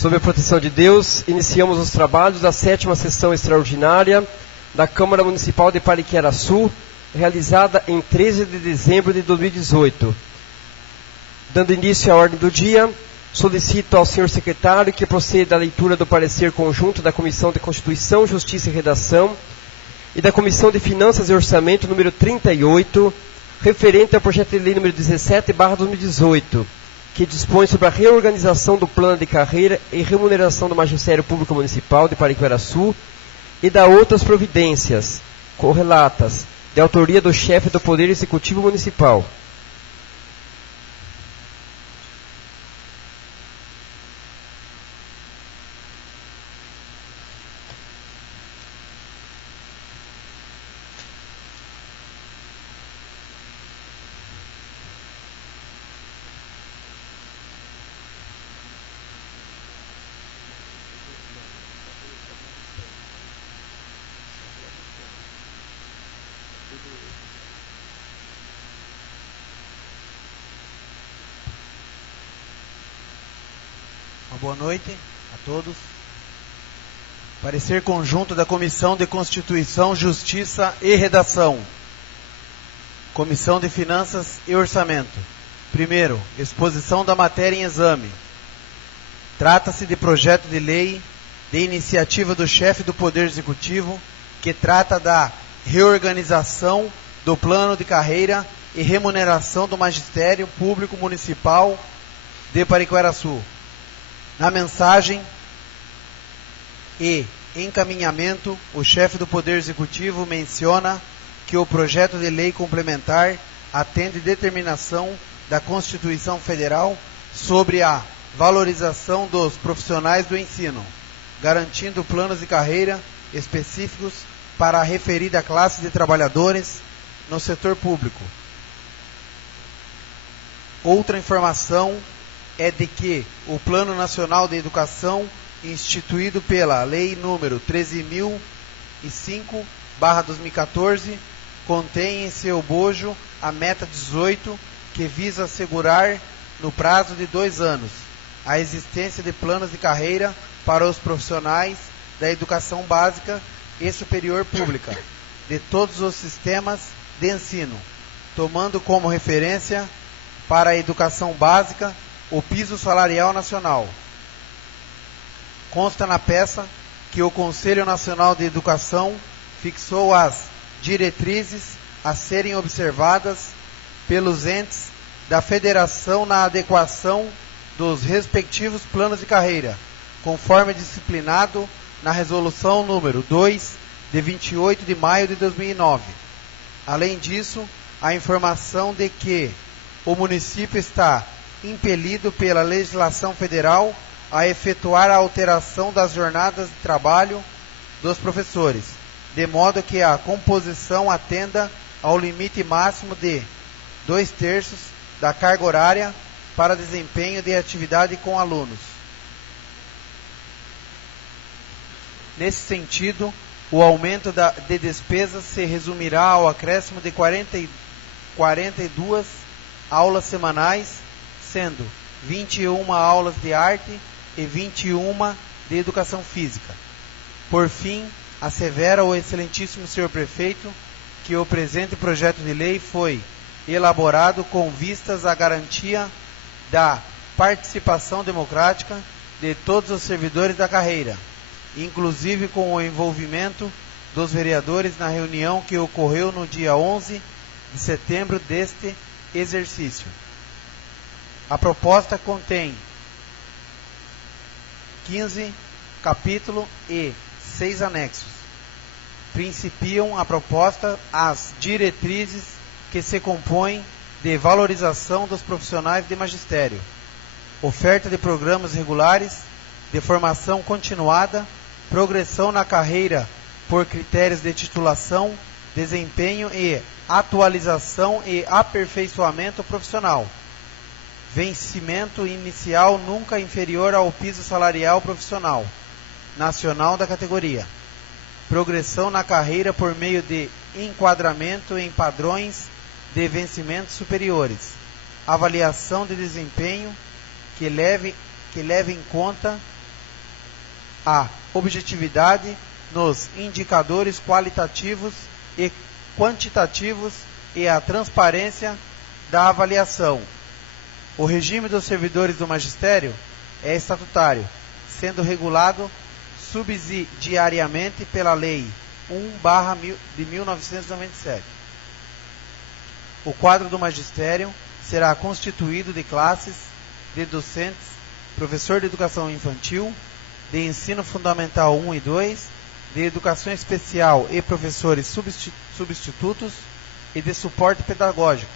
Sob a proteção de Deus, iniciamos os trabalhos da 7ª sessão extraordinária da Câmara Municipal de Pariquera-Sul, realizada em 13 de dezembro de 2018. Dando início à ordem do dia, solicito ao senhor secretário que proceda à leitura do parecer conjunto da Comissão de Constituição, Justiça e Redação e da Comissão de Finanças e Orçamento número 38, referente ao projeto de lei número 17/2018, que dispõe sobre a reorganização do plano de carreira e remuneração do Magistério Público Municipal de Pariquera-Sul e da outras providências correlatas, de autoria do chefe do Poder Executivo Municipal. Boa noite a todos. Parecer conjunto da Comissão de Constituição, Justiça e Redação. Comissão de Finanças e Orçamento. Primeiro, exposição da matéria em exame. Trata-se de projeto de lei de iniciativa do chefe do Poder Executivo que trata da reorganização do plano de carreira e remuneração do Magistério Público Municipal de Pariquera-Sul. Na mensagem e encaminhamento, o chefe do Poder Executivo menciona que o projeto de lei complementar atende determinação da Constituição Federal sobre a valorização dos profissionais do ensino, garantindo planos de carreira específicos para a referida classe de trabalhadores no setor público. Outra informação é de que o Plano Nacional de Educação, instituído pela Lei número 13.005/2014, contém em seu bojo a meta 18, que visa assegurar, no prazo de 2 anos, a existência de planos de carreira para os profissionais da educação básica e superior pública, de todos os sistemas de ensino, tomando como referência para a educação básica o piso salarial nacional. Consta na peça que o Conselho Nacional de Educação fixou as diretrizes a serem observadas pelos entes da federação na adequação dos respectivos planos de carreira, conforme disciplinado na Resolução número 2, de 28 de maio de 2009. Além disso, a informação de que o município está impelido pela legislação federal a efetuar a alteração das jornadas de trabalho dos professores, de modo que a composição atenda ao limite máximo de 2/3 da carga horária para desempenho de atividade com alunos. Nesse sentido, o aumento de despesas se resumirá ao acréscimo de 42 aulas semanais, sendo 21 aulas de arte e 21 de educação física. Por fim, assevera o excelentíssimo senhor prefeito que o presente projeto de lei foi elaborado com vistas à garantia da participação democrática de todos os servidores da carreira, inclusive com o envolvimento dos vereadores na reunião que ocorreu no dia 11 de setembro deste exercício. A proposta contém 15 capítulos e 6 anexos. Principiam a proposta as diretrizes que se compõem de valorização dos profissionais de magistério, oferta de programas regulares, de formação continuada, progressão na carreira por critérios de titulação, desempenho e atualização e aperfeiçoamento profissional. Vencimento inicial nunca inferior ao piso salarial profissional nacional da categoria. Progressão na carreira por meio de enquadramento em padrões de vencimentos superiores. Avaliação de desempenho que leve em conta a objetividade nos indicadores qualitativos e quantitativos e a transparência da avaliação. O regime dos servidores do magistério é estatutário, sendo regulado subsidiariamente pela Lei 1/1997. O quadro do magistério será constituído de classes de docentes, professor de educação infantil, de ensino fundamental 1 e 2, de educação especial e professores substitutos e de suporte pedagógico.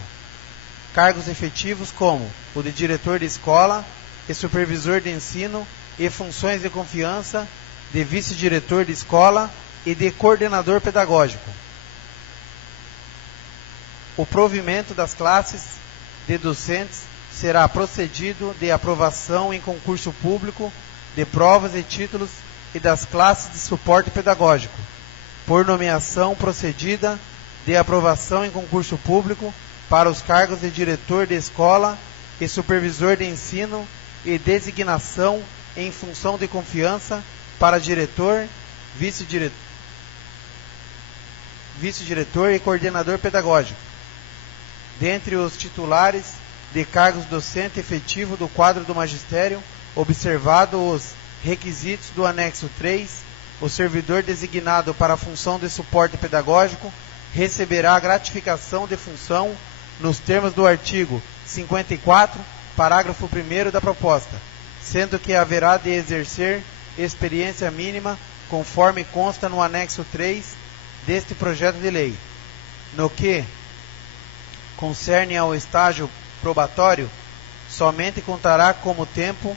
Cargos efetivos como o de diretor de escola e supervisor de ensino e funções de confiança, de vice-diretor de escola e de coordenador pedagógico. O provimento das classes de docentes será procedido de aprovação em concurso público de provas e títulos e das classes de suporte pedagógico, por nomeação procedida de aprovação em concurso público para os cargos de diretor de escola e supervisor de ensino e designação em função de confiança para diretor, vice-diretor e coordenador pedagógico. Dentre os titulares de cargos docente efetivo do quadro do magistério, observado os requisitos do anexo 3, o servidor designado para a função de suporte pedagógico receberá gratificação de função nos termos do artigo 54, parágrafo 1º da proposta, sendo que haverá de exercer experiência mínima, conforme consta no anexo 3 deste projeto de lei. No que concerne ao estágio probatório, somente contará como tempo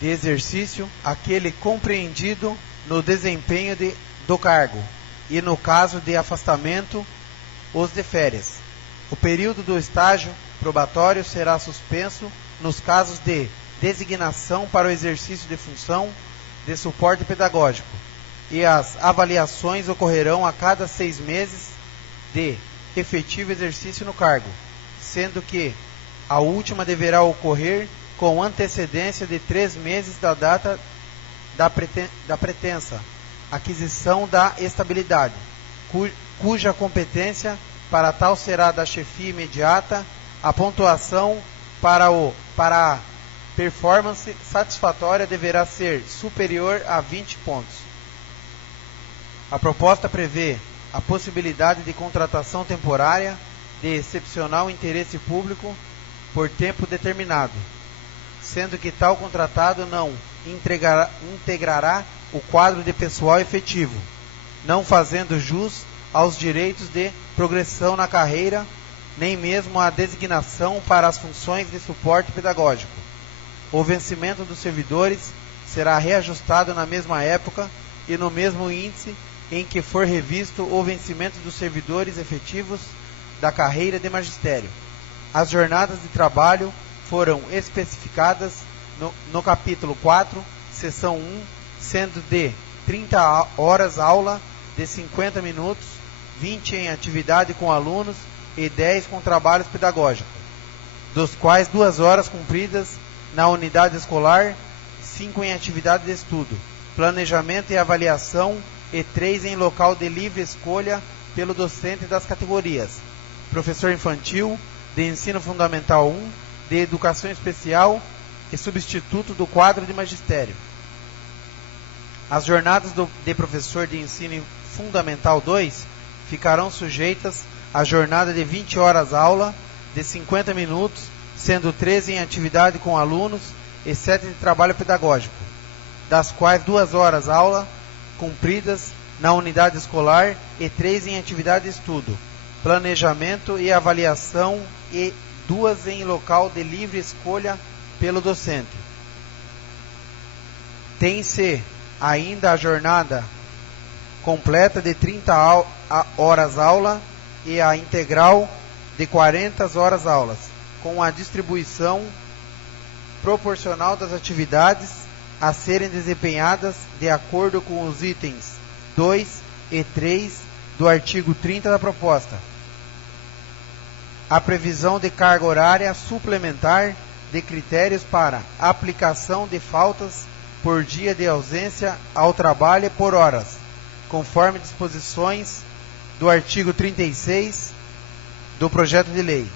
de exercício aquele compreendido no desempenho do cargo e, no caso de afastamento, os de férias. O período do estágio probatório será suspenso nos casos de designação para o exercício de função de suporte pedagógico, e as avaliações ocorrerão a cada 6 meses de efetivo exercício no cargo, sendo que a última deverá ocorrer com antecedência de 3 meses da data da pretensa aquisição da estabilidade, cuja competência para tal será da chefia imediata. A pontuação para a performance satisfatória deverá ser superior a 20 pontos. A proposta prevê a possibilidade de contratação temporária de excepcional interesse público por tempo determinado, sendo que tal contratado não integrará o quadro de pessoal efetivo, não fazendo jus aos direitos de progressão na carreira, nem mesmo a designação para as funções de suporte pedagógico. O vencimento dos servidores será reajustado na mesma época e no mesmo índice em que for revisto o vencimento dos servidores efetivos da carreira de magistério. As jornadas de trabalho foram especificadas no capítulo 4, seção 1, sendo de 30 horas aula de 50 minutos, 20 em atividade com alunos e 10 com trabalhos pedagógicos, dos quais 2 horas cumpridas na unidade escolar, 5 em atividade de estudo, planejamento e avaliação e 3 em local de livre escolha pelo docente das categorias professor infantil, de ensino fundamental 1, de educação especial e substituto do quadro de magistério. As jornadas de professor de ensino fundamental 2 ficarão sujeitas à jornada de 20 horas aula de 50 minutos, sendo 13 em atividade com alunos e 7 de trabalho pedagógico, das quais 2 horas aula cumpridas na unidade escolar e 3 em atividade de estudo, planejamento e avaliação e 2 em local de livre escolha pelo docente. Tem-se ainda a jornada completa de 30 horas aula e a integral de 40 horas aulas, com a distribuição proporcional das atividades a serem desempenhadas de acordo com os itens 2 e 3 do artigo 30 da proposta. A previsão de carga horária suplementar de critérios para aplicação de faltas por dia de ausência ao trabalho e por horas, conforme disposições do artigo 36 do projeto de lei.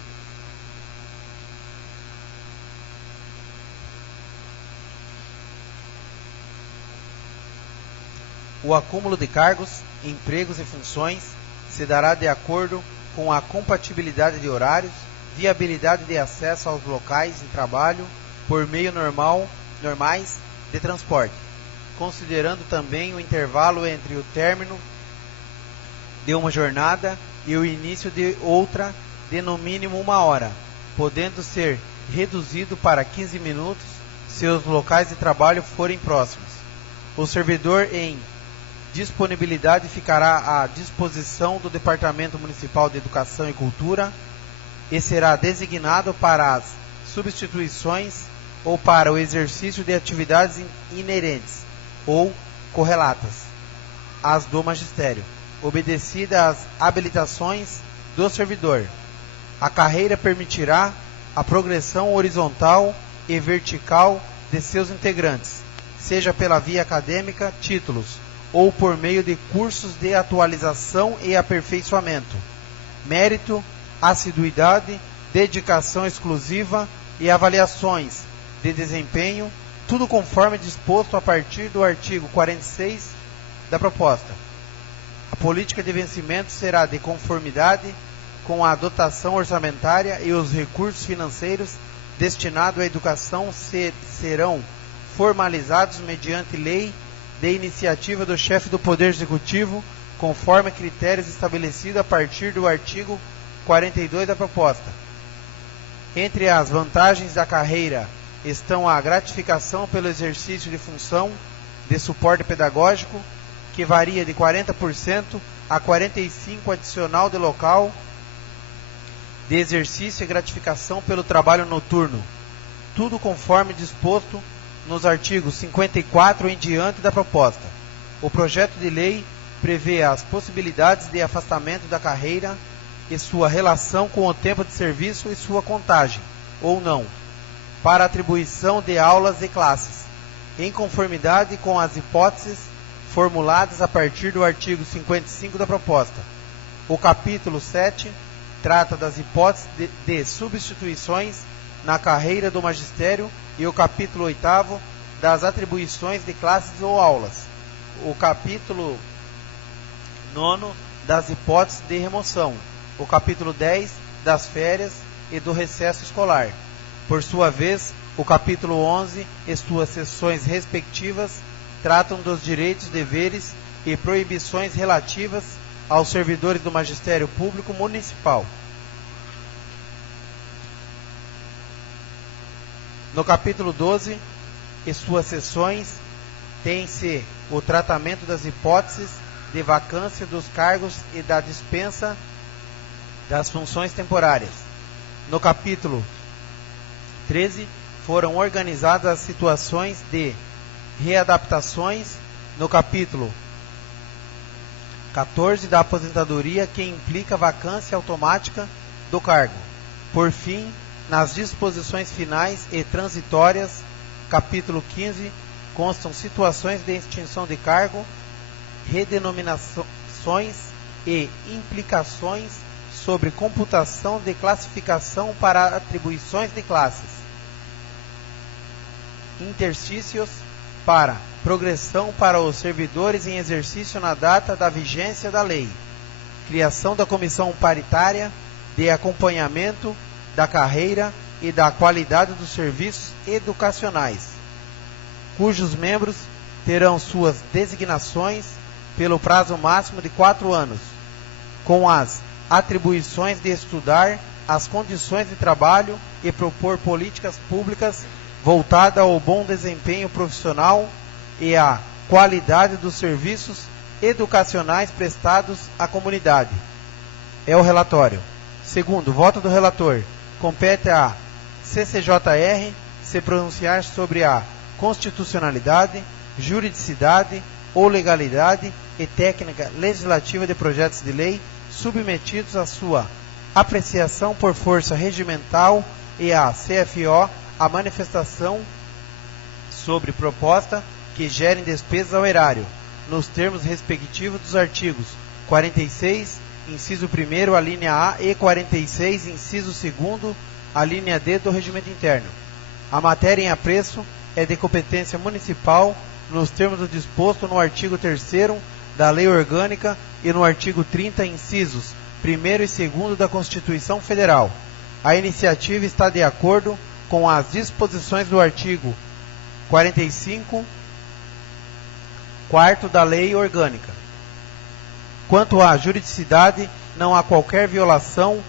O acúmulo de cargos, empregos e funções se dará de acordo com a compatibilidade de horários, viabilidade de acesso aos locais de trabalho por meio normais de transporte, considerando também o intervalo entre o término de uma jornada e o início de outra de no mínimo 1 hora, podendo ser reduzido para 15 minutos se os locais de trabalho forem próximos. O servidor em disponibilidade ficará à disposição do Departamento Municipal de Educação e Cultura e será designado para as substituições ou para o exercício de atividades inerentes ou correlatas às do magistério, obedecida às habilitações do servidor. A carreira permitirá a progressão horizontal e vertical de seus integrantes, seja pela via acadêmica, títulos, ou por meio de cursos de atualização e aperfeiçoamento, mérito, assiduidade, dedicação exclusiva e avaliações de desempenho, tudo conforme disposto a partir do artigo 46 da proposta. A política de vencimento será de conformidade com a dotação orçamentária e os recursos financeiros destinados à educação serão formalizados mediante lei de iniciativa do chefe do Poder Executivo, conforme critérios estabelecidos a partir do artigo 42 da proposta. Entre as vantagens da carreira estão a gratificação pelo exercício de função de suporte pedagógico, que varia de 40% a 45% adicional de local de exercício e gratificação pelo trabalho noturno, tudo conforme disposto nos artigos 54 em diante da proposta. O projeto de lei prevê as possibilidades de afastamento da carreira e sua relação com o tempo de serviço e sua contagem, ou não, para atribuição de aulas e classes, em conformidade com as hipóteses formuladas a partir do artigo 55 da proposta. O capítulo 7 trata das hipóteses de substituições na carreira do magistério e o capítulo 8º das atribuições de classes ou aulas. O capítulo 9º das hipóteses de remoção. O capítulo 10 das férias e do recesso escolar. Por sua vez, o capítulo 11 e suas seções respectivas tratam dos direitos, deveres e proibições relativas aos servidores do Magistério Público Municipal. No capítulo 12 e suas seções, tem-se o tratamento das hipóteses de vacância dos cargos e da dispensa das funções temporárias. No capítulo 13, foram organizadas as situações de readaptações. No capítulo 14, da aposentadoria, que implica vacância automática do cargo. Por fim, nas disposições finais e transitórias, capítulo 15, constam situações de extinção de cargo, redenominações e implicações sobre computação de classificação para atribuições de classes, interstícios para progressão para os servidores em exercício na data da vigência da lei, criação da comissão paritária de acompanhamento da carreira e da qualidade dos serviços educacionais, cujos membros terão suas designações pelo prazo máximo de 4 anos, com as atribuições de estudar as condições de trabalho e propor políticas públicas voltadas ao bom desempenho profissional e à qualidade dos serviços educacionais prestados à comunidade. É o relatório. Segundo, voto do relator. Compete à CCJR se pronunciar sobre a constitucionalidade, juridicidade ou legalidade e técnica legislativa de projetos de lei submetidos à sua apreciação por força regimental e à CFO a manifestação sobre proposta que gerem despesas ao erário, nos termos respectivos dos artigos 46, inciso 1º, a linha A, e 46, inciso 2º, a linha D do Regimento Interno. A matéria em apreço é de competência municipal, nos termos do disposto no artigo 3º da Lei Orgânica e no artigo 30, incisos 1º e 2º da Constituição Federal. A iniciativa está de acordo com as disposições do artigo 45, 4º da Lei Orgânica. Quanto à juridicidade, não há qualquer violação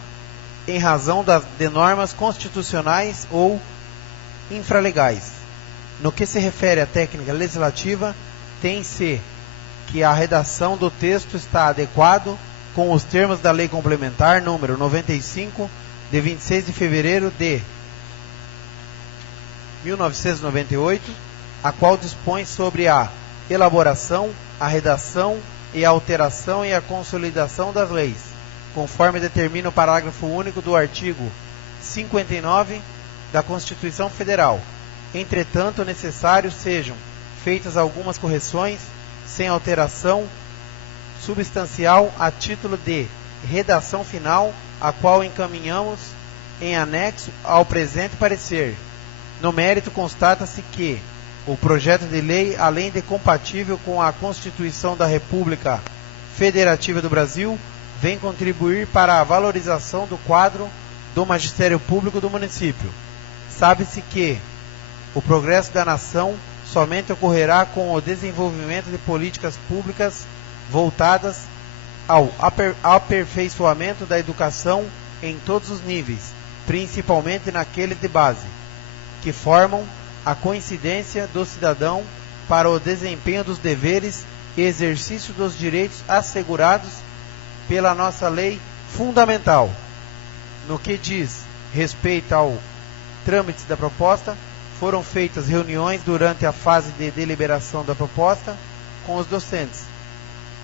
em razão de normas constitucionais ou infralegais. No que se refere à técnica legislativa, tem-se que a redação do texto está adequado com os termos da Lei Complementar número 95, de 26 de fevereiro de 1998, a qual dispõe sobre a elaboração, a redação e a alteração e a consolidação das leis, conforme determina o parágrafo único do artigo 59 da Constituição Federal. Entretanto, necessário sejam feitas algumas correções sem alteração substancial a título de redação final, a qual encaminhamos em anexo ao presente parecer. No mérito, constata-se que o projeto de lei, além de compatível com a Constituição da República Federativa do Brasil, vem contribuir para a valorização do quadro do magistério público do município. Sabe-se que o progresso da nação somente ocorrerá com o desenvolvimento de políticas públicas voltadas ao aperfeiçoamento da educação em todos os níveis, principalmente naqueles de base, que formam a coincidência do cidadão para o desempenho dos deveres e exercício dos direitos assegurados pela nossa lei fundamental. No que diz respeito ao trâmite da proposta, foram feitas reuniões durante a fase de deliberação da proposta com os docentes,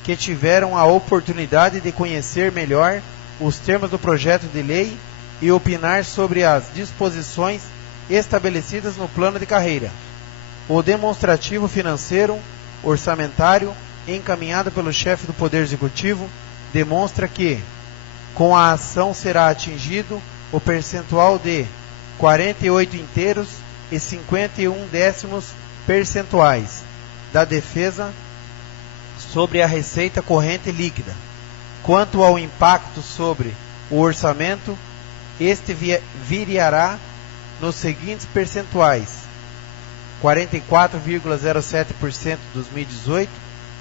que tiveram a oportunidade de conhecer melhor os termos do projeto de lei e opinar sobre as disposições estabelecidas no plano de carreira. O demonstrativo financeiro orçamentário encaminhado pelo chefe do Poder Executivo demonstra que, com a ação, será atingido o percentual de 48 inteiros e 51 décimos percentuais da despesa sobre a receita corrente líquida. Quanto ao impacto sobre o orçamento, este variará nos seguintes percentuais: 44,07% de 2018,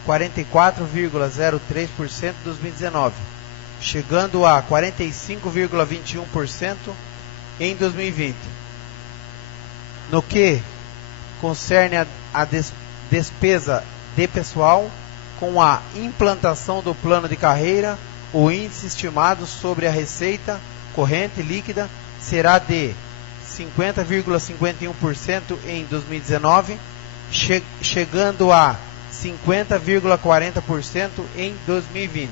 44,03% de 2019, chegando a 45,21% em 2020. No que concerne a despesa de pessoal, com a implantação do plano de carreira, o índice estimado sobre a receita corrente líquida será de 50,51% em 2019, chegando a 50,40% em 2020.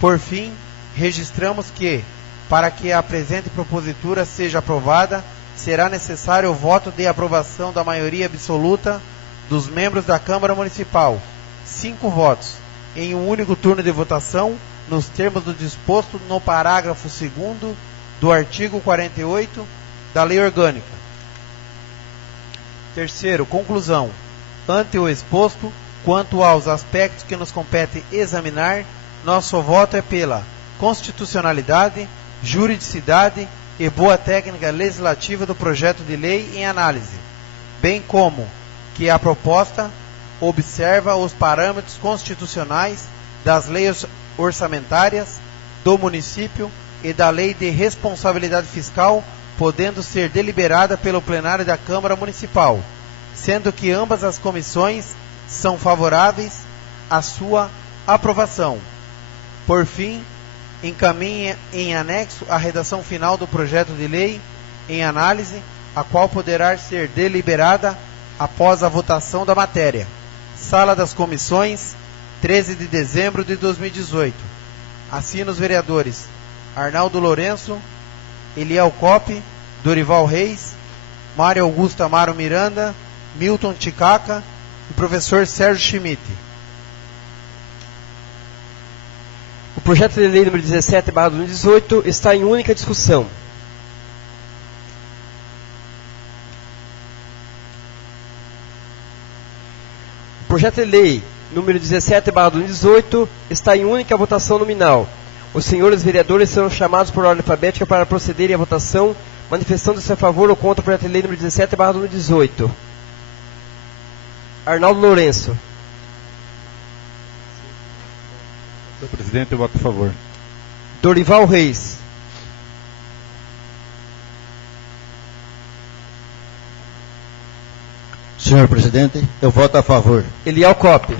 Por fim, registramos que, para que a presente propositura seja aprovada, será necessário o voto de aprovação da maioria absoluta dos membros da Câmara Municipal, 5 votos, em um único turno de votação, nos termos do disposto no parágrafo 2º do artigo 48 da Lei Orgânica. Terceiro, conclusão. Ante o exposto, quanto aos aspectos que nos compete examinar, nosso voto é pela constitucionalidade, juridicidade e boa técnica legislativa do projeto de lei em análise, bem como que a proposta observa os parâmetros constitucionais das leis orçamentárias do município e da lei de responsabilidade fiscal, podendo ser deliberada pelo plenário da Câmara Municipal, sendo que ambas as comissões são favoráveis à sua aprovação. Por fim, encaminha em anexo a redação final do projeto de lei em análise, a qual poderá ser deliberada após a votação da matéria. Sala das Comissões, 13 de dezembro de 2018. Assina os vereadores Arnaldo Lourenço, Eliel Coppe, Dorival Reis, Mário Augusto Amaro Miranda, Milton Ticaca e professor Sérgio Schmidt. O projeto de lei número 17/2018 está em única discussão. O projeto de lei número 17/2018 está em única votação nominal. Os senhores vereadores serão chamados por ordem alfabética para procederem à votação, manifestando-se a favor ou contra o projeto de lei número 17/2018. Arnaldo Lourenço. Senhor presidente, eu voto a favor. Dorival Reis. Senhor presidente, eu voto a favor. Eliel Coppe.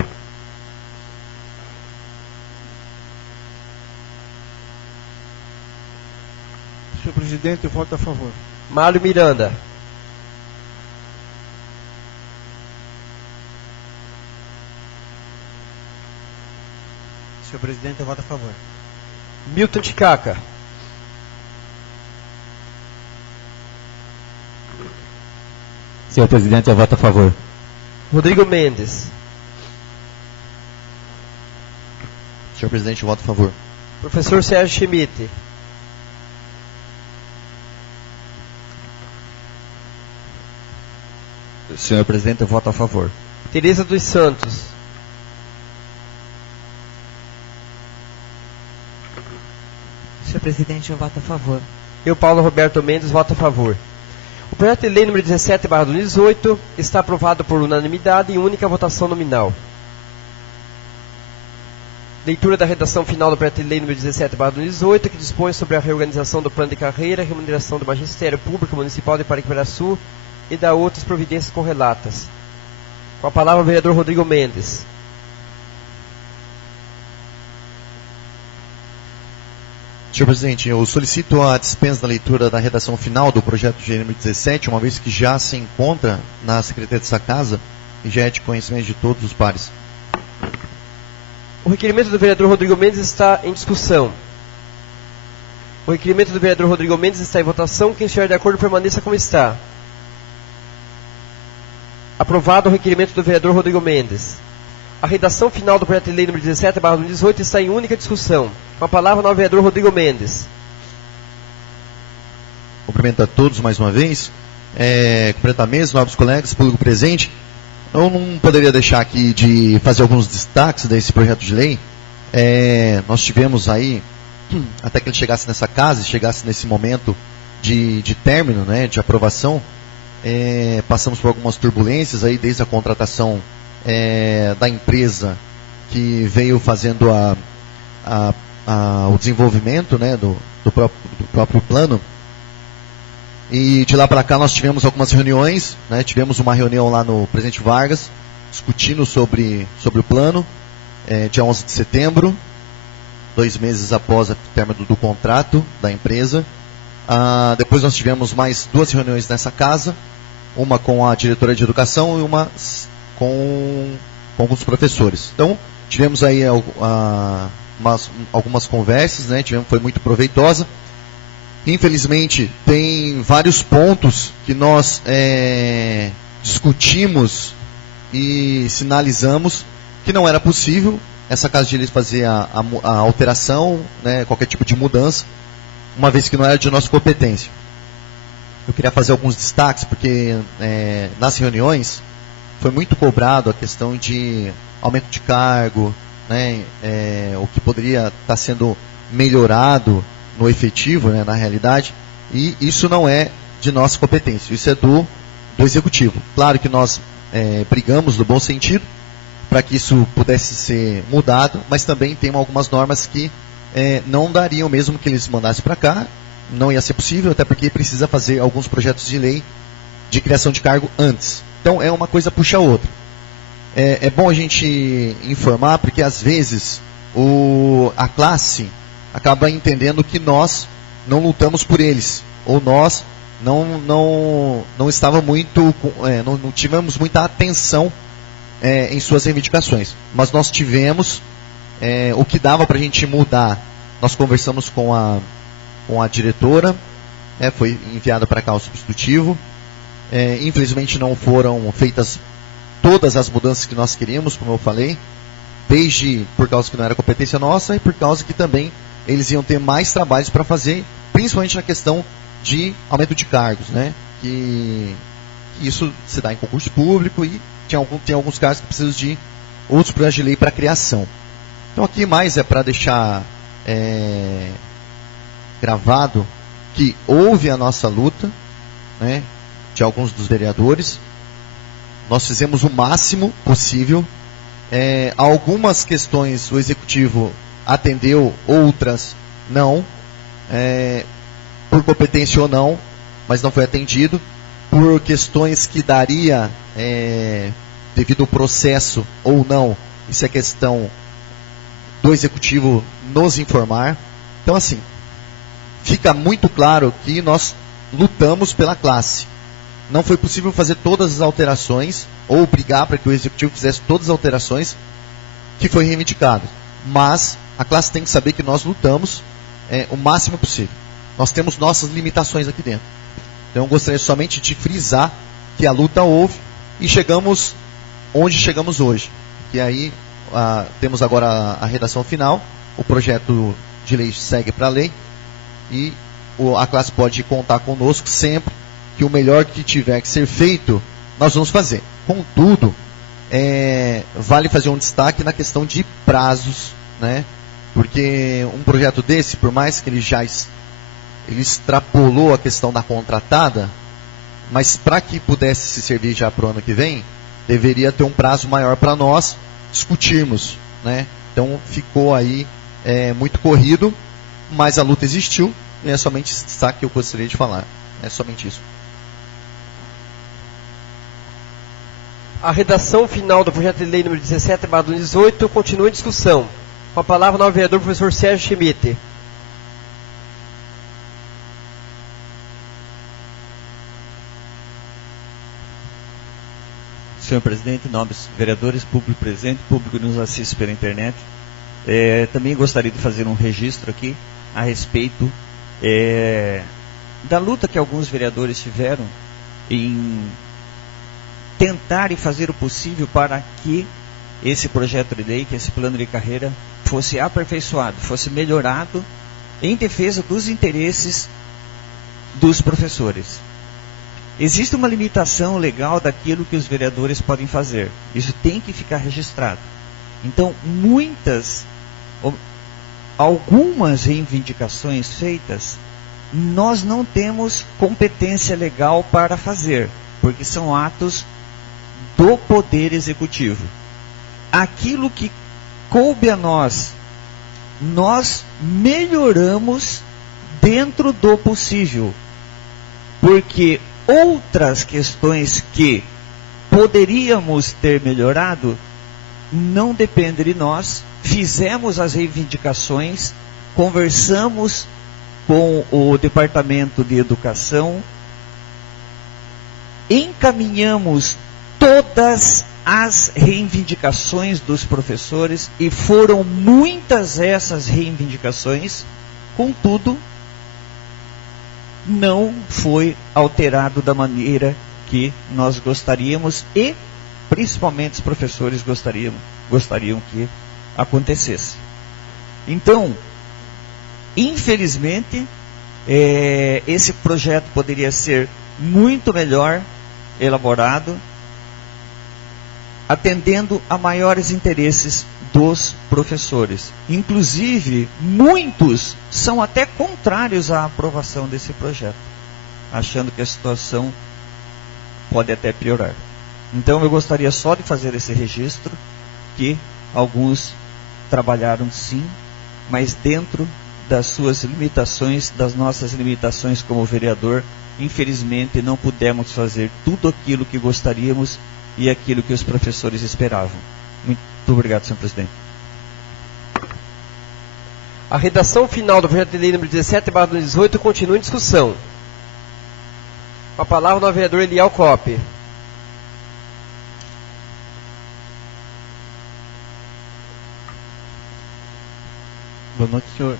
Senhor presidente, eu voto a favor. Mário Miranda. Senhor presidente, eu voto a favor. Milton Ticaca. Senhor presidente, eu voto a favor. Rodrigo Mendes. Senhor presidente, eu voto a favor. Professor Sérgio Schmidt. Senhor presidente, eu voto a favor. Tereza dos Santos. Senhor presidente, eu voto a favor. Eu, Paulo Roberto Mendes, voto a favor. O projeto de lei número 17/2018 está aprovado por unanimidade em única votação nominal. Leitura da redação final do projeto de lei número 17/2018, que dispõe sobre a reorganização do plano de carreira e remuneração do Magistério Público Municipal de Pariqueraçu e da outras providências correlatas. Com a palavra o vereador Rodrigo Mendes. Senhor presidente, eu solicito a dispensa da leitura da redação final do projeto de lei número 17, uma vez que já se encontra na Secretaria dessa Casa e já é de conhecimento de todos os pares. O requerimento do vereador Rodrigo Mendes está em discussão. O requerimento do vereador Rodrigo Mendes está em votação. Quem estiver de acordo, permaneça como está. Aprovado o requerimento do vereador Rodrigo Mendes. A redação final do projeto de lei número 17/2018 está em única discussão. Com a palavra, o vereador Rodrigo Mendes. Cumprimento a todos mais uma vez. Cumprimento a mesa, nobres colegas, público presente. Eu não poderia deixar aqui de fazer alguns destaques desse projeto de lei. Nós tivemos aí, até que ele chegasse nessa casa, chegasse nesse momento de término, né, de aprovação, passamos por algumas turbulências aí, desde a contratação da empresa que veio fazendo o desenvolvimento, né, do próprio plano. E de lá para cá nós tivemos algumas reuniões, né, tivemos uma reunião lá no Presidente Vargas, discutindo sobre o plano, dia 11 de setembro, 2 meses após o término do contrato da empresa. Depois nós tivemos mais 2 reuniões nessa casa, uma com a diretora de educação e uma com alguns professores. Então, tivemos aí algumas conversas, né, foi muito proveitosa. Infelizmente, tem vários pontos que nós discutimos e sinalizamos que não era possível essa casa de leis fazer a alteração, né, qualquer tipo de mudança, uma vez que não era de nossa competência. Eu queria fazer alguns destaques, porque nas reuniões foi muito cobrado a questão de aumento de cargo, né, o que poderia estar sendo melhorado no efetivo, né, na realidade, e isso não é de nossa competência, isso é do executivo. Claro que nós brigamos no bom sentido para que isso pudesse ser mudado, mas também tem algumas normas que não dariam mesmo que eles mandassem para cá, não ia ser possível, até porque precisa fazer alguns projetos de lei de criação de cargo antes. Então uma coisa puxa a outra. É bom a gente informar, porque às vezes a classe acaba entendendo que nós não lutamos por eles, ou nós não estava muito, não tivemos muita atenção em suas reivindicações. Mas nós tivemos o que dava para a gente mudar. Nós conversamos com a diretora, foi enviado para cá o substitutivo, Infelizmente não foram feitas todas as mudanças que nós queríamos, como eu falei, desde por causa que não era competência nossa e por causa que também eles iam ter mais trabalhos para fazer, principalmente na questão de aumento de cargos, né? Que isso se dá em concurso público e tem alguns casos que precisam de outros projetos de lei para criação. Então aqui mais é para deixar gravado que houve a nossa luta, né, de alguns dos vereadores. Nós fizemos o máximo possível. Algumas questões o Executivo atendeu, outras não, por competência ou não, mas não foi atendido. Por questões que daria, devido ao processo ou não, isso é questão do Executivo nos informar. Então, assim, fica muito claro que nós lutamos pela classe. Não foi possível fazer todas as alterações, ou brigar para que o Executivo fizesse todas as alterações que foi reivindicado. Mas a classe tem que saber que nós lutamos o máximo possível. Nós temos nossas limitações aqui dentro. Então eu gostaria somente de frisar que a luta houve e chegamos onde chegamos hoje. Que aí temos agora a redação final, o projeto de lei segue para a lei e a classe pode contar conosco sempre que o melhor que tiver que ser feito, nós vamos fazer. Contudo, vale fazer um destaque na questão de prazos, né? Porque um projeto desse, por mais que ele extrapolou a questão da contratada, mas para que pudesse se servir já para o ano que vem, deveria ter um prazo maior para nós discutirmos, né? Então ficou aí muito corrido, mas a luta existiu, e é somente esse destaque que eu gostaria de falar. É somente isso. A redação final do projeto de lei número 17/2018 continua em discussão. Com a palavra, o novo vereador, professor Sérgio Schmidt. Senhor presidente, nobres vereadores, público presente, público que nos assiste pela internet, também gostaria de fazer um registro aqui a respeito da luta que alguns vereadores tiveram em tentar e fazer o possível para que esse projeto de lei, que esse plano de carreira fosse aperfeiçoado, fosse melhorado em defesa dos interesses dos professores. Existe uma limitação legal daquilo que os vereadores podem fazer. Isso tem que ficar registrado. Então, algumas reivindicações feitas, nós não temos competência legal para fazer, porque são atos do Poder Executivo. Aquilo que coube a nós melhoramos dentro do possível, porque outras questões que poderíamos ter melhorado não dependem de nós. Fizemos as reivindicações, conversamos com o Departamento de Educação, encaminhamos todas as reivindicações dos professores, e foram muitas essas reivindicações, contudo, não foi alterado da maneira que nós gostaríamos e principalmente os professores gostariam que acontecesse. Então, infelizmente, esse projeto poderia ser muito melhor elaborado, atendendo a maiores interesses dos professores. Inclusive, muitos são até contrários à aprovação desse projeto, achando que a situação pode até piorar. Então, eu gostaria só de fazer esse registro, que alguns trabalharam sim, mas dentro das suas limitações, das nossas limitações como vereador, infelizmente não pudemos fazer tudo aquilo que gostaríamos e aquilo que os professores esperavam. Muito obrigado, senhor presidente. A redação final do projeto de lei número 17/2018 continua em discussão. Com a palavra, o novo vereador Eliel Coppe. Boa noite, senhor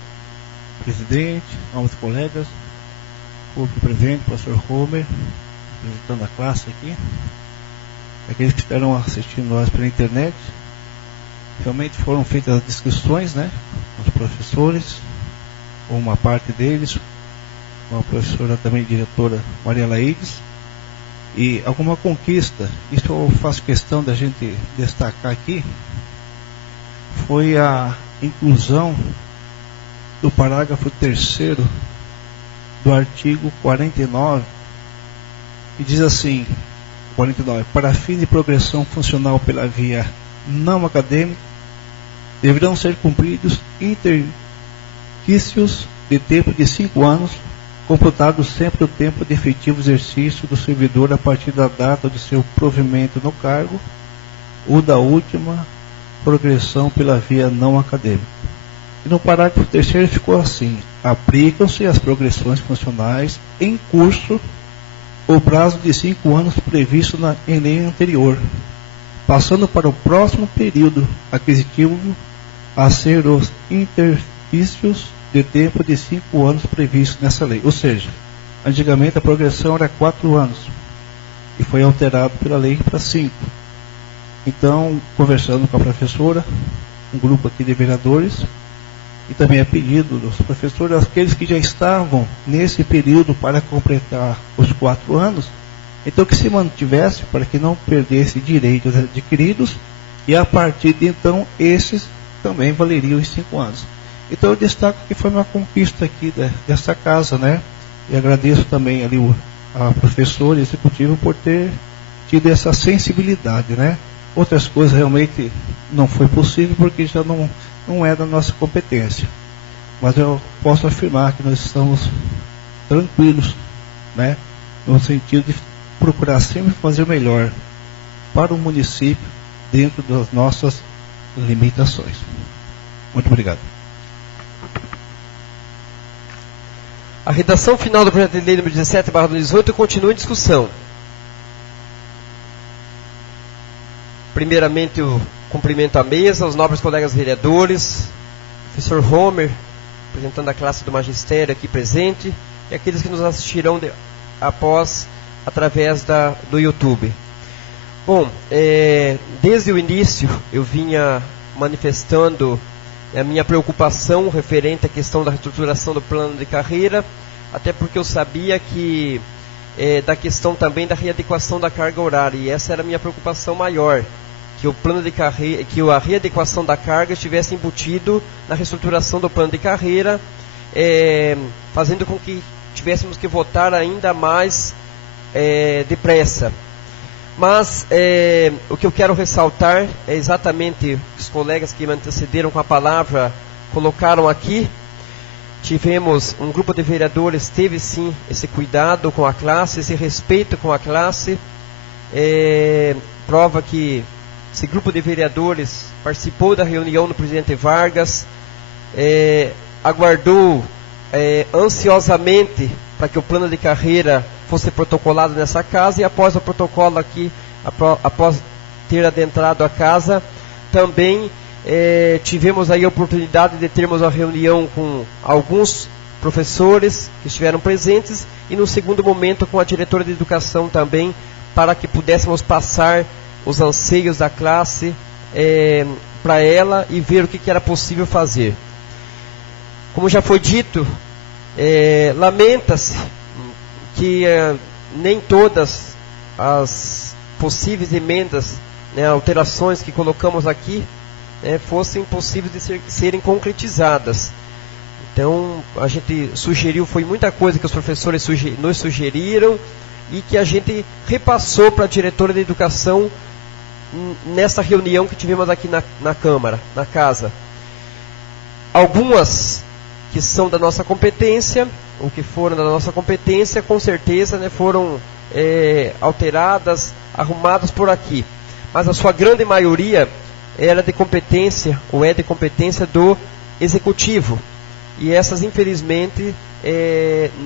presidente, novos colegas, público presente, professor Homer, representando a classe aqui, aqueles que estarão assistindo nós pela internet. Realmente foram feitas as descrições, né, os professores, ou uma parte deles, com a professora também diretora Maria Laides, e alguma conquista. Isso eu faço questão da gente destacar aqui, foi a inclusão do parágrafo 3º do artigo 49, que diz assim, 49, para fim de progressão funcional pela via não acadêmica, deverão ser cumpridos interstícios de tempo de 5 anos, computado sempre o tempo de efetivo exercício do servidor a partir da data de seu provimento no cargo ou da última progressão pela via não acadêmica. E no parágrafo 3º ficou assim: aplicam-se as progressões funcionais em curso o prazo de 5 anos previsto em lei anterior, passando para o próximo período aquisitivo a ser os interstícios de tempo de 5 anos previstos nessa lei. Ou seja, antigamente a progressão era 4 anos e foi alterado pela lei para 5. Então, conversando com a professora, um grupo aqui de vereadores, e também a pedido dos professores, aqueles que já estavam nesse período para completar os 4 anos, então que se mantivesse para que não perdesse direitos adquiridos, e a partir de então esses também valeriam os 5 anos. Então eu destaco que foi uma conquista aqui dessa casa, né? E agradeço também ali a professora e executivo por ter tido essa sensibilidade, né? Outras coisas realmente não foi possível porque já não é da nossa competência. Mas eu posso afirmar que nós estamos tranquilos, né? No sentido de procurar sempre fazer o melhor para o município dentro das nossas limitações. Muito obrigado. A redação final do projeto de lei número 17/2018 continua em discussão. Primeiramente, o cumprimento à mesa, os nobres colegas vereadores, professor Homer, representando a classe do magistério aqui presente, e aqueles que nos assistirão após, através do YouTube. Bom, desde o início eu vinha manifestando a minha preocupação referente à questão da reestruturação do plano de carreira, até porque eu sabia que da questão também da readequação da carga horária, e essa era a minha preocupação maior, que o plano de carreira, que a readequação da carga estivesse embutido na reestruturação do plano de carreira, fazendo com que tivéssemos que votar ainda mais depressa. Mas o que eu quero ressaltar é exatamente os colegas que me antecederam com a palavra colocaram aqui. Tivemos, um grupo de vereadores teve sim esse cuidado com a classe, esse respeito com a classe. Prova que esse grupo de vereadores participou da reunião do presidente Vargas, aguardou ansiosamente para que o plano de carreira fosse protocolado nessa casa, e após o protocolo aqui, após ter adentrado a casa, também tivemos aí a oportunidade de termos uma reunião com alguns professores que estiveram presentes, e no segundo momento com a diretora de educação também, para que pudéssemos passar os anseios da classe para ela e ver o que era possível fazer. Como já foi dito, lamenta-se que nem todas as possíveis emendas, né, alterações que colocamos aqui, fossem possíveis de serem concretizadas. Então, a gente sugeriu, foi muita coisa que os professores nos sugeriram e que a gente repassou para a diretora de educação nessa reunião que tivemos aqui na Câmara, na casa. Algumas que são da nossa competência, ou que foram da nossa competência, com certeza, né, foram alteradas, arrumadas por aqui. Mas a sua grande maioria era de competência, ou é de competência do Executivo. E essas, infelizmente,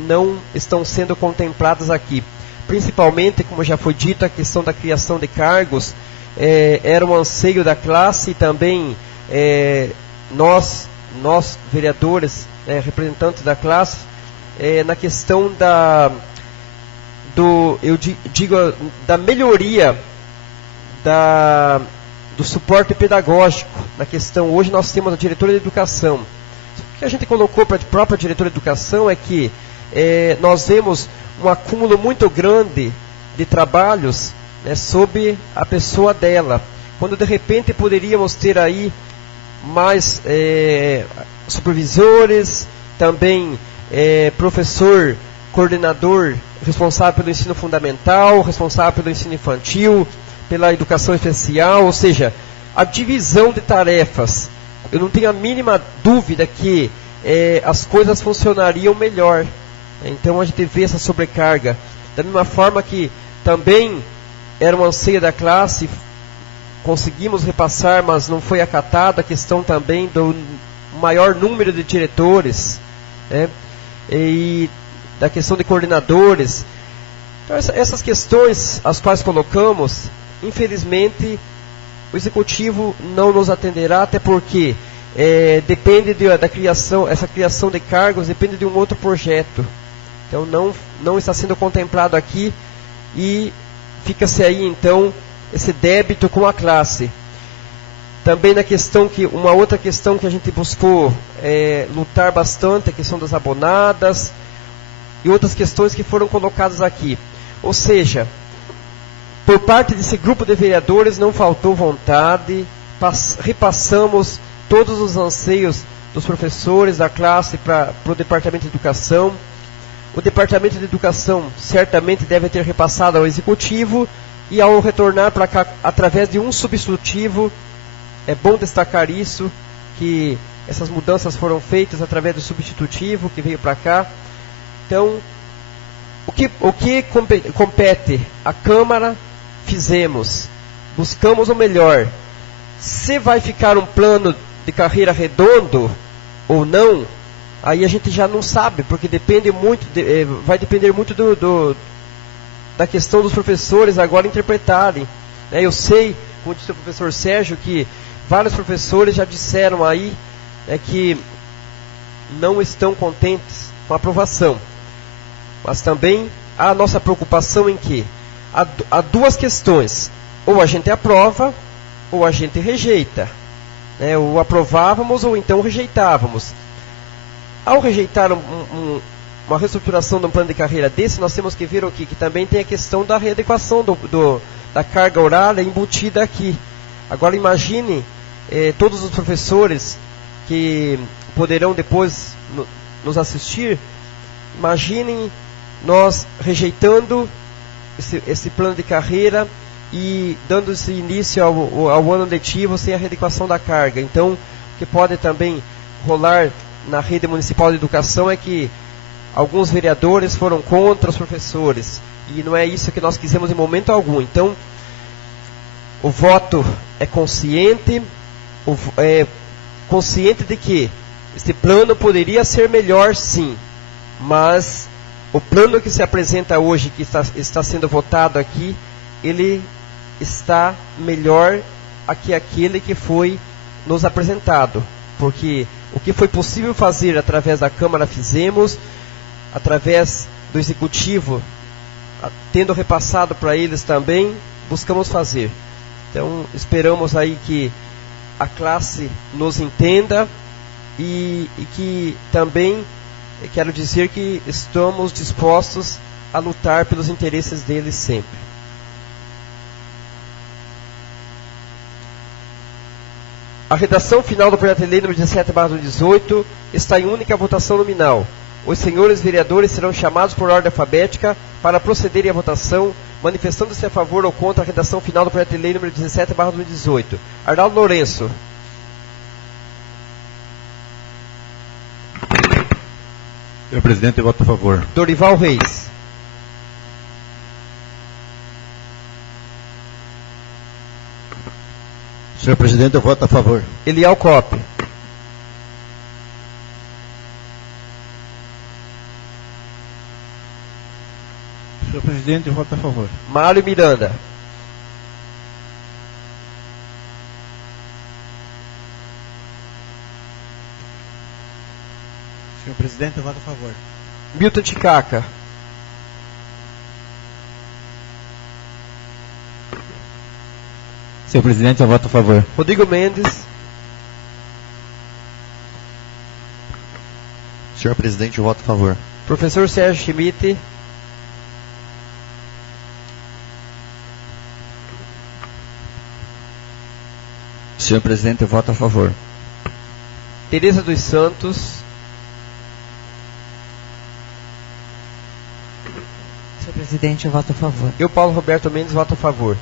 não estão sendo contempladas aqui. Principalmente, como já foi dito, a questão da criação de cargos era um anseio da classe, e também nós vereadores, representantes da classe, na questão da melhoria do suporte pedagógico na questão. Hoje nós temos a diretora de educação. O que a gente colocou para a própria diretora de educação é que nós vemos um acúmulo muito grande de trabalhos, né, sob a pessoa dela, quando de repente poderíamos ter aí mais supervisores, também professor, coordenador responsável pelo ensino fundamental, responsável pelo ensino infantil, pela educação especial, ou seja, a divisão de tarefas. Eu não tenho a mínima dúvida que as coisas funcionariam melhor. Então a gente vê essa sobrecarga. Da mesma forma que também era um anseio da classe, conseguimos repassar, mas não foi acatado a questão também do maior número de diretores, né? E da questão de coordenadores. Então essas questões as quais colocamos, infelizmente o executivo não nos atenderá, até porque depende da criação, essa criação de cargos depende de um outro projeto. Então não está sendo contemplado aqui e fica-se aí então esse débito com a classe. Também na questão uma outra questão que a gente buscou lutar bastante, a questão das abonadas e outras questões que foram colocadas aqui. Ou seja, por parte desse grupo de vereadores não faltou vontade, repassamos todos os anseios dos professores, da classe para o Departamento de Educação. O Departamento de Educação certamente deve ter repassado ao Executivo e ao retornar para cá através de um substitutivo, é bom destacar isso, que essas mudanças foram feitas através do substitutivo que veio para cá. Então, o que compete à Câmara, fizemos, buscamos o melhor. Se vai ficar um plano de carreira redondo ou não, aí a gente já não sabe, porque depende muito, vai depender muito da questão dos professores agora interpretarem. Eu sei, como disse o professor Sérgio, que vários professores já disseram aí que não estão contentes com a aprovação. Mas também há a nossa preocupação em que há duas questões: ou a gente aprova, ou a gente rejeita. Ou aprovávamos, ou então rejeitávamos. Ao rejeitar uma reestruturação de um plano de carreira desse, nós temos que ver o que também tem a questão da readequação da carga horária embutida aqui. Agora imagine todos os professores que poderão depois nos assistir, imaginem nós rejeitando esse plano de carreira e dando esse início ao ano letivo sem a readequação da carga. Então, o que pode também rolar na rede municipal de educação é que alguns vereadores foram contra os professores, e não é isso que nós quisemos em momento algum. Então, o voto é consciente, consciente de que este plano poderia ser melhor, sim, mas o plano que se apresenta hoje, que está sendo votado aqui, ele está melhor que aquele que foi nos apresentado, porque o que foi possível fazer através da Câmara fizemos, através do Executivo, tendo repassado para eles também, buscamos fazer. Então, esperamos aí que a classe nos entenda e que também, quero dizer que estamos dispostos a lutar pelos interesses deles sempre. A redação final do projeto de lei número 17/2018 está em única votação nominal. Os senhores vereadores serão chamados por ordem alfabética para procederem à votação, manifestando-se a favor ou contra a redação final do projeto de lei número 17/2018. Arnaldo Lourenço. Senhor presidente, eu voto a favor. Dorival Reis. Senhor presidente, eu voto a favor. Eliel Coppe. Senhor presidente, eu voto a favor. Mário Miranda. Senhor presidente, eu voto a favor. Milton Ticaca. Senhor presidente, eu voto a favor. Rodrigo Mendes. Senhor presidente, eu voto a favor. Professor Sérgio Schmidt. Senhor presidente, eu voto a favor. Tereza dos Santos. Senhor presidente, eu voto a favor. Eu, Paulo Roberto Mendes, voto a favor.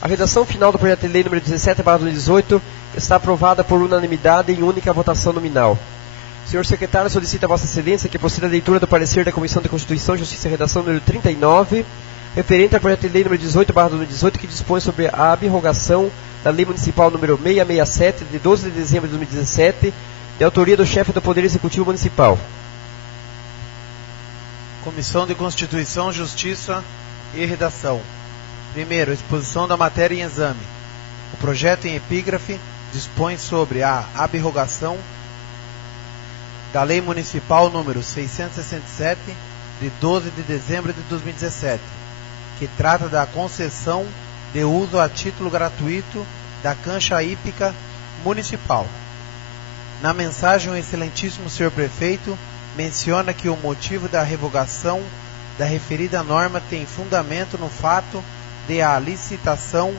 A redação final do projeto de lei número 17/2018 está aprovada por unanimidade em única votação nominal. Senhor secretário, solicita a Vossa Excelência que proceda a leitura do parecer da Comissão de Constituição, Justiça e Redação número 39, referente ao projeto de lei número 18/2018, que dispõe sobre a abrogação da Lei Municipal número 667, de 12 de dezembro de 2017, de autoria do chefe do Poder Executivo Municipal. Comissão de Constituição, Justiça e Redação. Primeiro, exposição da matéria em exame. O projeto em epígrafe dispõe sobre a abrogação da Lei Municipal número 667, de 12 de dezembro de 2017, que trata da concessão de uso a título gratuito da cancha hípica municipal. Na mensagem, o excelentíssimo senhor prefeito menciona que o motivo da revogação da referida norma tem fundamento no fato de a licitação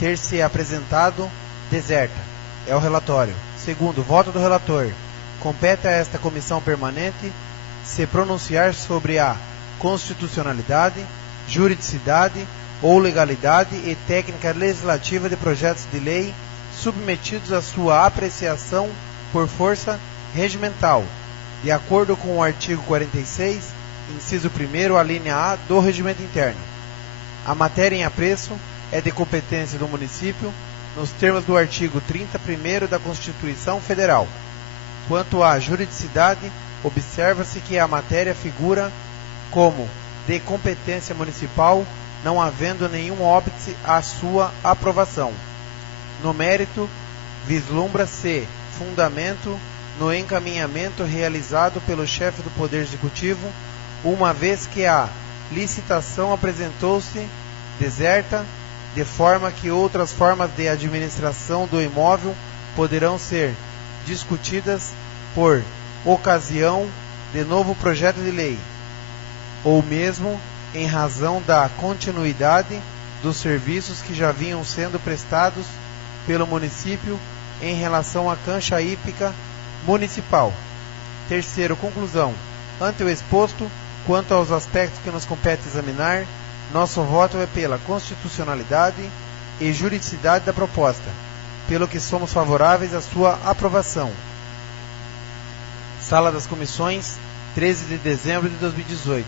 ter se apresentado deserta. É o relatório. Segundo, voto do relator. Compete a esta comissão permanente se pronunciar sobre a constitucionalidade, juridicidade ou legalidade e técnica legislativa de projetos de lei submetidos à sua apreciação por força regimental, de acordo com o artigo 46, inciso 1º, a linha A do Regimento Interno. A matéria em apreço é de competência do município, nos termos do artigo 30º da Constituição Federal. Quanto à juridicidade, observa-se que a matéria figura como de competência municipal, não havendo nenhum óbice à sua aprovação. No mérito, vislumbra-se fundamento no encaminhamento realizado pelo chefe do Poder Executivo, uma vez que a licitação apresentou-se deserta, de forma que outras formas de administração do imóvel poderão ser discutidas por ocasião de novo projeto de lei, ou mesmo em razão da continuidade dos serviços que já vinham sendo prestados pelo município em relação à cancha hípica municipal. Terceiro, conclusão. Ante o exposto, quanto aos aspectos que nos compete examinar, nosso voto é pela constitucionalidade e juridicidade da proposta, pelo que somos favoráveis à sua aprovação. Sala das Comissões, 13 de dezembro de 2018.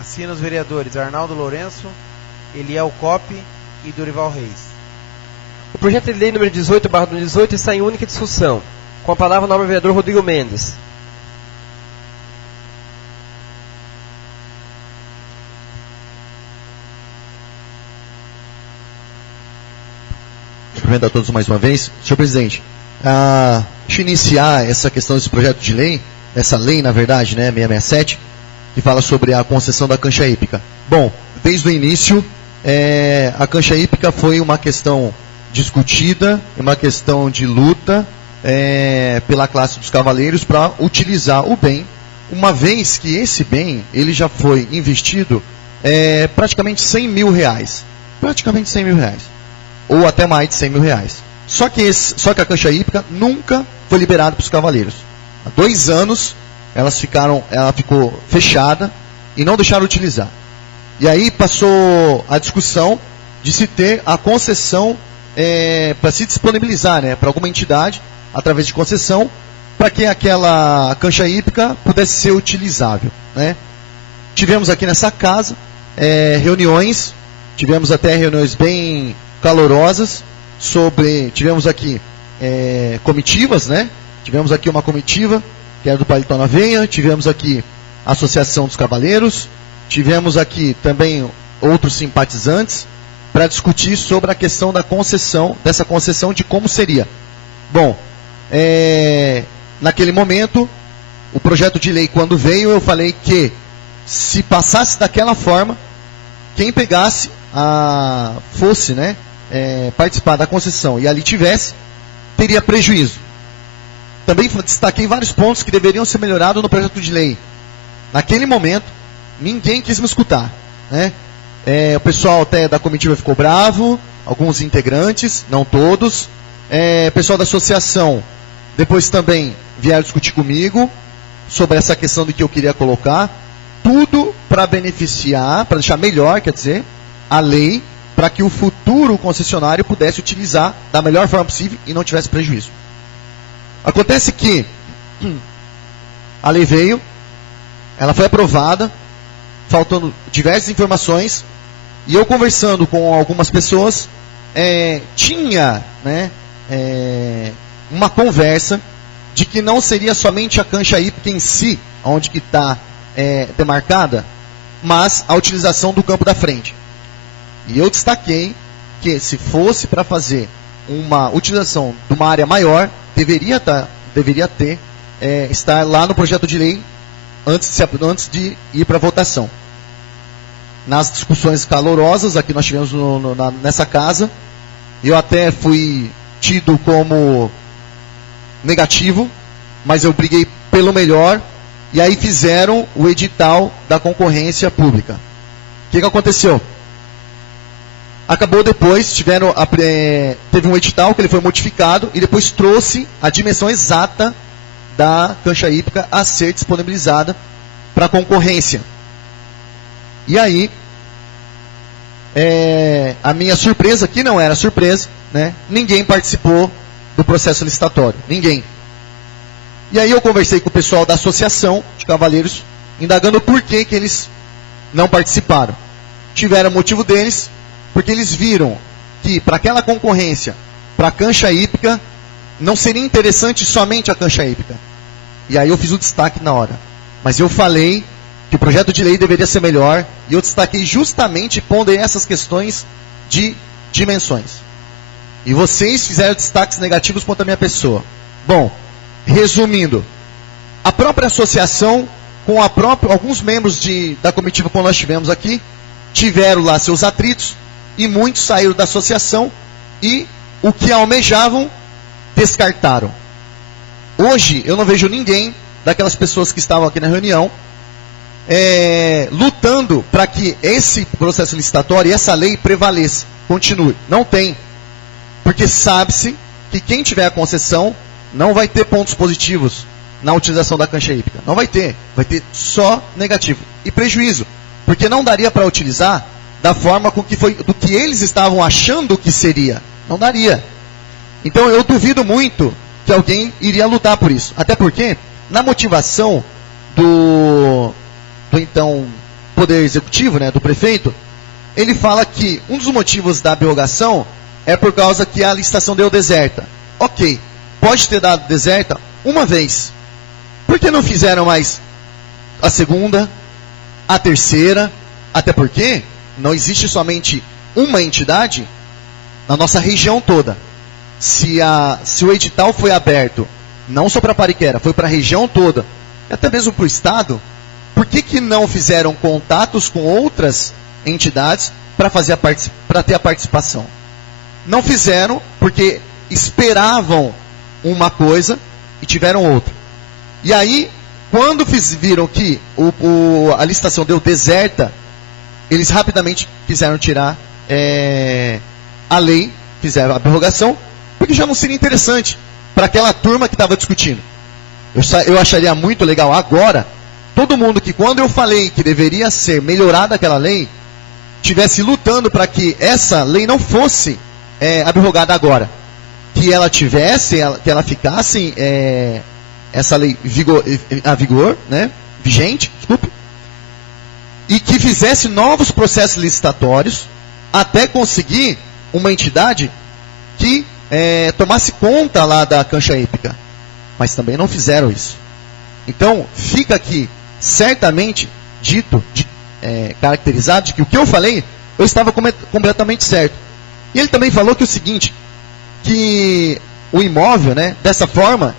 Assina os vereadores Arnaldo Lourenço, Eliel Coppe e Dorival Reis. O projeto de lei número 18/2018 está em única discussão. Com a palavra o nobre vereador Rodrigo Mendes. Cumprimento a todos mais uma vez. Senhor presidente, deixa eu iniciar essa questão desse projeto de lei, essa lei, na verdade, né, 667, que fala sobre a concessão da cancha hípica. Bom, desde o início, a cancha hípica foi uma questão discutida, uma questão de luta pela classe dos cavaleiros para utilizar o bem, uma vez que esse bem ele já foi investido praticamente 100 mil reais. Praticamente 100 mil reais. Ou até mais de 100 mil reais. Só que a cancha hípica nunca foi liberada para os cavaleiros. Há 2 anos ela ficou fechada e não deixaram utilizar. E aí passou a discussão de se ter a concessão para se disponibilizar, né, para alguma entidade, através de concessão, para que aquela cancha hípica pudesse ser utilizável, né? Tivemos aqui nessa casa reuniões, tivemos até reuniões bem calorosas, tivemos aqui comitivas, né? Tivemos aqui uma comitiva, que era do Paletó na Veia, tivemos aqui a Associação dos Cavaleiros, tivemos aqui também outros simpatizantes, para discutir sobre a questão dessa concessão de como seria. Bom, naquele momento, o projeto de lei, quando veio, eu falei que se passasse daquela forma, quem pegasse fosse, né, participar da concessão e ali tivesse, teria prejuízo. Também destaquei vários pontos que deveriam ser melhorados no projeto de lei. Naquele momento, ninguém quis me escutar, né? O pessoal até da comitiva ficou bravo, alguns integrantes, não todos. O pessoal da associação depois também vieram discutir comigo sobre essa questão do que eu queria colocar. Tudo para beneficiar, para deixar melhor, quer dizer, a lei, para que o futuro concessionário pudesse utilizar da melhor forma possível e não tivesse prejuízo. Acontece que a lei veio, ela foi aprovada, faltando diversas informações, e eu conversando com algumas pessoas, tinha, né, uma conversa de que não seria somente a cancha hípica em si, onde que está demarcada, mas a utilização do campo da frente. E eu destaquei que se fosse para fazer uma utilização de uma área maior, deveria estar lá no projeto de lei antes de ir para a votação. Nas discussões calorosas aqui nós tivemos nessa casa, eu até fui tido como negativo, mas eu briguei pelo melhor, e aí fizeram o edital da concorrência pública. O que aconteceu? Acabou depois, teve um edital que ele foi modificado e depois trouxe a dimensão exata da cancha hípica a ser disponibilizada para concorrência. E aí, a minha surpresa, que não era surpresa, né, ninguém participou do processo licitatório, ninguém. E aí eu conversei com o pessoal da associação de cavaleiros, indagando por que eles não participaram. Tiveram motivo deles, porque eles viram que para aquela concorrência, para a cancha hípica, não seria interessante somente a cancha hípica. E aí eu fiz o destaque na hora. Mas eu falei que o projeto de lei deveria ser melhor, e eu destaquei justamente ponderei essas questões de dimensões. E vocês fizeram destaques negativos contra a minha pessoa. Bom, resumindo, a própria associação, com alguns membros da comitiva que nós tivemos aqui, tiveram lá seus atritos, e muitos saíram da associação, e o que almejavam, descartaram. Hoje, eu não vejo ninguém daquelas pessoas que estavam aqui na reunião, lutando para que esse processo licitatório e essa lei prevaleça, continue. Não tem. Porque sabe-se que quem tiver a concessão não vai ter pontos positivos na utilização da cancha hípica. Não vai ter. Vai ter só negativo. E prejuízo. Porque não daria para utilizar da forma com que foi, do que eles estavam achando que seria. Não daria. Então eu duvido muito que alguém iria lutar por isso. Até porque, na motivação do então Poder Executivo, né, do prefeito, ele fala que um dos motivos da prorrogação é por causa que a licitação deu deserta. Ok, pode ter dado deserta uma vez. Por que não fizeram mais a segunda, a terceira? Até porque não existe somente uma entidade na nossa região toda. Se o edital foi aberto, não só para Pariquera, foi para a região toda, e até mesmo para o Estado, por que não fizeram contatos com outras entidades para ter a participação? Não fizeram porque esperavam uma coisa e tiveram outra. E aí, quando viram que a licitação deu deserta, eles rapidamente quiseram tirar a lei, fizeram a prorrogação, porque já não seria interessante para aquela turma que estava discutindo. Eu acharia muito legal agora, todo mundo que quando eu falei que deveria ser melhorada aquela lei, tivesse lutando para que essa lei não fosse abrogada agora. Que ela tivesse, que ela ficasse, essa lei vigente, desculpe, e que fizesse novos processos licitatórios até conseguir uma entidade que tomasse conta lá da cancha hípica. Mas também não fizeram isso. Então, fica aqui certamente dito, caracterizado, de que o que eu falei, eu estava completamente certo. E ele também falou que o seguinte, que o imóvel, né, dessa forma,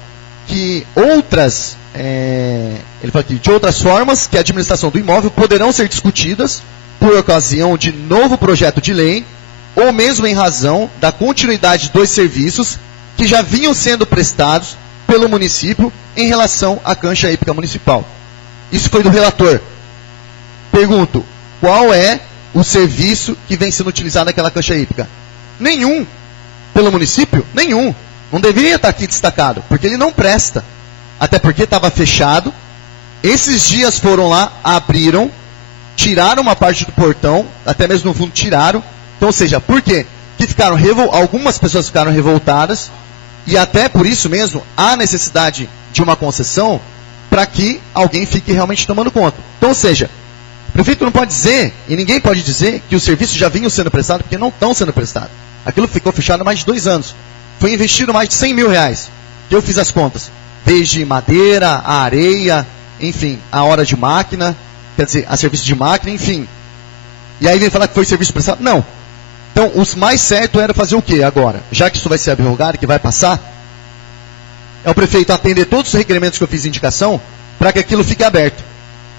que outras, ele fala aqui, de outras formas que a administração do imóvel poderão ser discutidas por ocasião de novo projeto de lei, ou mesmo em razão da continuidade dos serviços que já vinham sendo prestados pelo município em relação à cancha hípica municipal. Isso foi do relator. Pergunto, qual é o serviço que vem sendo utilizado naquela cancha hípica? Nenhum. Pelo município? Nenhum. Não deveria estar aqui destacado, porque ele não presta. Até porque estava fechado. Esses dias foram lá, abriram, tiraram uma parte do portão, até mesmo no fundo tiraram. Então, ou seja, por quê? Que ficaram algumas pessoas ficaram revoltadas, e até por isso mesmo há necessidade de uma concessão para que alguém fique realmente tomando conta. Então, ou seja, o prefeito não pode dizer, e ninguém pode dizer, que os serviços já vinham sendo prestados, porque não estão sendo prestados. Aquilo ficou fechado há mais de 2 anos. Foi investido mais de 100 mil reais. Eu fiz as contas. Desde madeira, a areia, enfim, a hora de máquina, quer dizer, a serviço de máquina, enfim. E aí vem falar que foi serviço prestado? Não. Então, o mais certo era fazer o quê agora? Já que isso vai ser abrogado, que vai passar, é o prefeito atender todos os requerimentos que eu fiz indicação, para que aquilo fique aberto.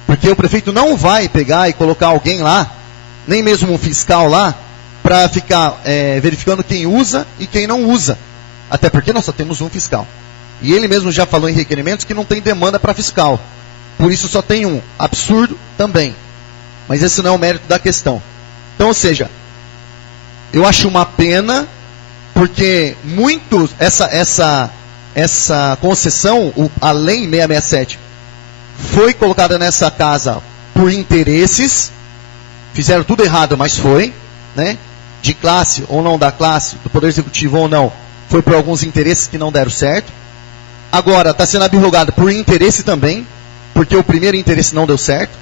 Porque o prefeito não vai pegar e colocar alguém lá, nem mesmo um fiscal lá, para ficar verificando quem usa e quem não usa. Até porque nós só temos um fiscal. E ele mesmo já falou em requerimentos que não tem demanda para fiscal. Por isso só tem um. Absurdo também. Mas esse não é o mérito da questão. Então, ou seja, eu acho uma pena, porque essa concessão, a lei 667, foi colocada nessa casa por interesses, fizeram tudo errado, mas foi, né? De classe ou não da classe, do Poder Executivo ou não, foi por alguns interesses que não deram certo. Agora, está sendo abrogada por interesse também, porque o primeiro interesse não deu certo.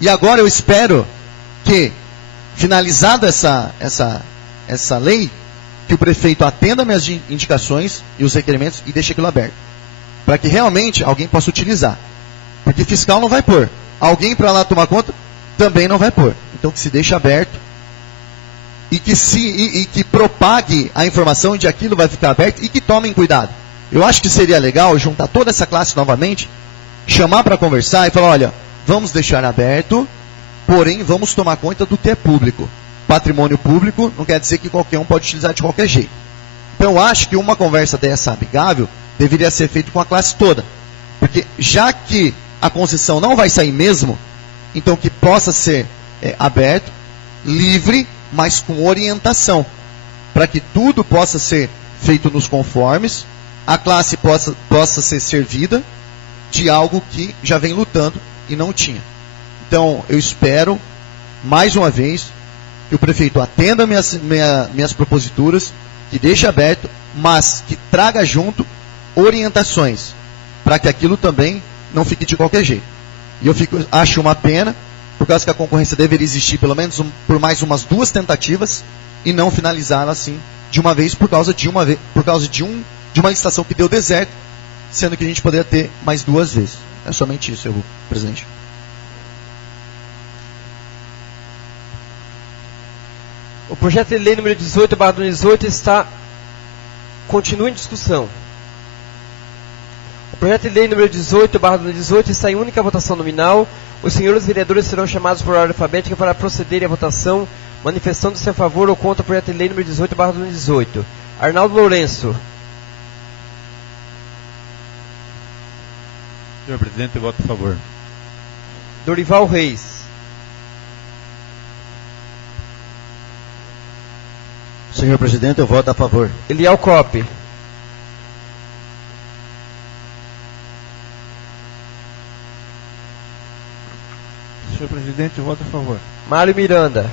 E agora eu espero que, finalizada essa lei, que o prefeito atenda minhas indicações e os requerimentos e deixe aquilo aberto. Para que realmente alguém possa utilizar. Porque fiscal não vai pôr. Alguém para lá tomar conta também não vai pôr. Então que se deixe aberto e que propague a informação de aquilo vai ficar aberto e que tomem cuidado. Eu acho que seria legal juntar toda essa classe novamente, chamar para conversar e falar, olha, vamos deixar aberto, porém vamos tomar conta do que é público. Patrimônio público não quer dizer que qualquer um pode utilizar de qualquer jeito. Então eu acho que uma conversa dessa amigável deveria ser feita com a classe toda. Porque já que a concessão não vai sair mesmo, então que possa ser aberto, livre, mas com orientação. Para que tudo possa ser feito nos conformes, a classe possa ser servida de algo que já vem lutando e não tinha. Então eu espero, mais uma vez, que o prefeito atenda minhas proposituras, que deixe aberto, mas que traga junto orientações, para que aquilo também não fique de qualquer jeito. E eu acho uma pena, por causa que a concorrência deveria existir pelo menos por mais umas 2 tentativas, e não finalizá-la assim de uma vez, por causa de uma licitação que deu deserto, sendo que a gente poderia ter mais 2 vezes. É somente isso, presidente. O projeto de lei número 18/2018 continua em discussão. O projeto de lei número 18/2018 está em única votação nominal. Os senhores vereadores serão chamados por ordem alfabética para procederem à votação, manifestando-se a favor ou contra o projeto de lei número 18/2018. Arnaldo Lourenço. Senhor presidente, eu voto a favor. Dorival Reis. Senhor presidente, eu voto a favor. Eliel Coppe. Senhor presidente, eu voto a favor. Mário Miranda.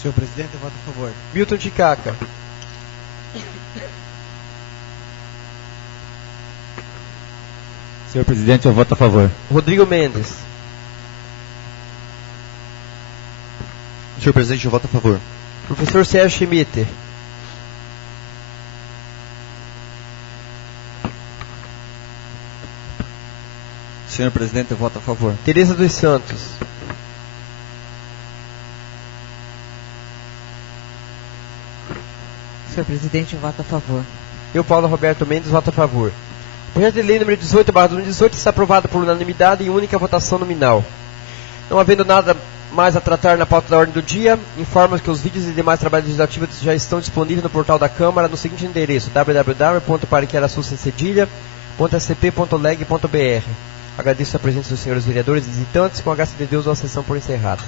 Senhor presidente, eu voto a favor. Milton Ticaca. Senhor presidente, eu voto a favor. Rodrigo Mendes. Senhor presidente, eu voto a favor. Professor Sérgio Schmidt. Senhor presidente, eu voto a favor. Tereza dos Santos. Senhor presidente, eu voto a favor. Eu, Paulo Roberto Mendes, voto a favor. O projeto de lei número 18/2018 está aprovado por unanimidade em única votação nominal. Não havendo nada mais a tratar na pauta da ordem do dia, informo que os vídeos e demais trabalhos legislativos já estão disponíveis no portal da Câmara no seguinte endereço: www.pariquerasulcedilha.scp.leg.br. Agradeço a presença dos senhores vereadores e visitantes. Com a graça de Deus, a sessão por encerrada.